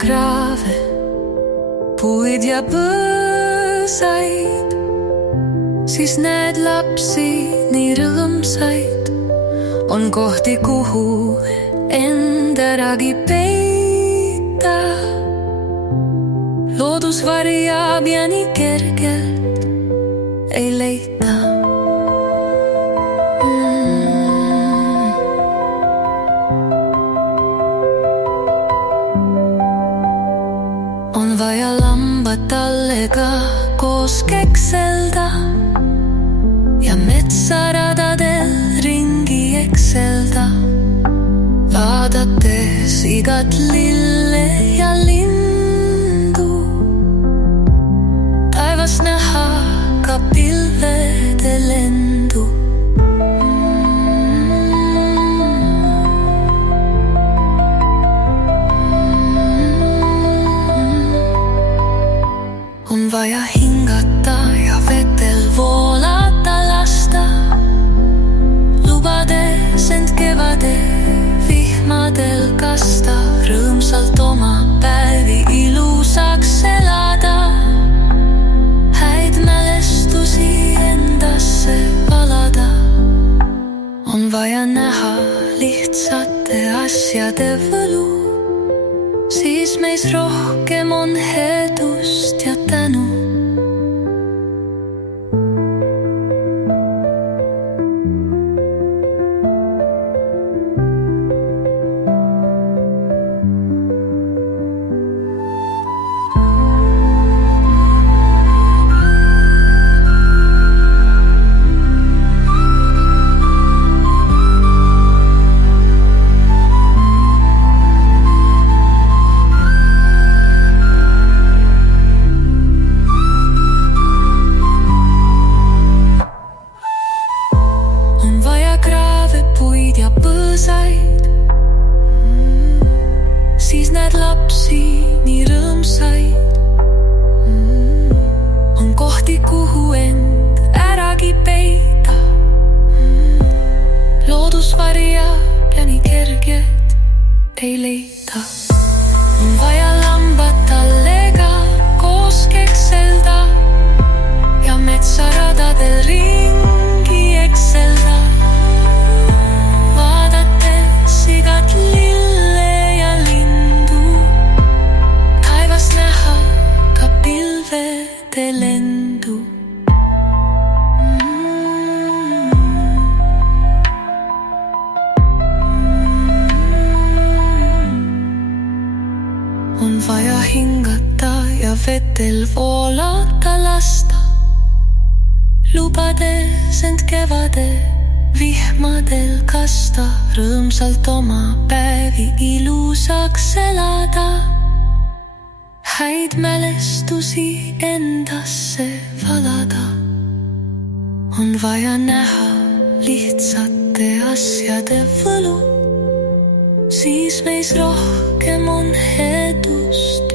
kraave, puid ja põõsaid, siis näed lapsi nii rõõmsaid. On kohti, kuhu end äragi peita. Loodus varjab ja nii kergelt ei leita. On vaja lambad tallega koos kekselda ja metsaradadel ringi ekselda, vaadates igat lille ja lindu. Taevas näha ka pilvede lendu. On vaja hingata ja vetel voolata lasta, lubades end kevade vihmadel kasta, rõõmsalt oma päevi ilusaks elada, häid mälestusi endasse valada. On vaja näha lihtsate asjade võlu, siis meis rohkem on headust ja tänu. Siis näed lapsi nii rõõmsaid. On kohti, kuhu end äragi peita. Loodus varjab ja nii kergelt ei leita. On vaja lambad tallega koos kekselda ja metsaradadel ringi ekselda, vaadates igat lille ja lindu. Taevas näha ka pilvede lendu. On vaja hingata ja vetel voolata lasta, lubades end kevade vihmadel kasta, rõõmsalt oma päevi ilusaks elada, häid mälestusi endasse valada. On vaja näha lihtsate asjade võlu, siis meis rohkem on headust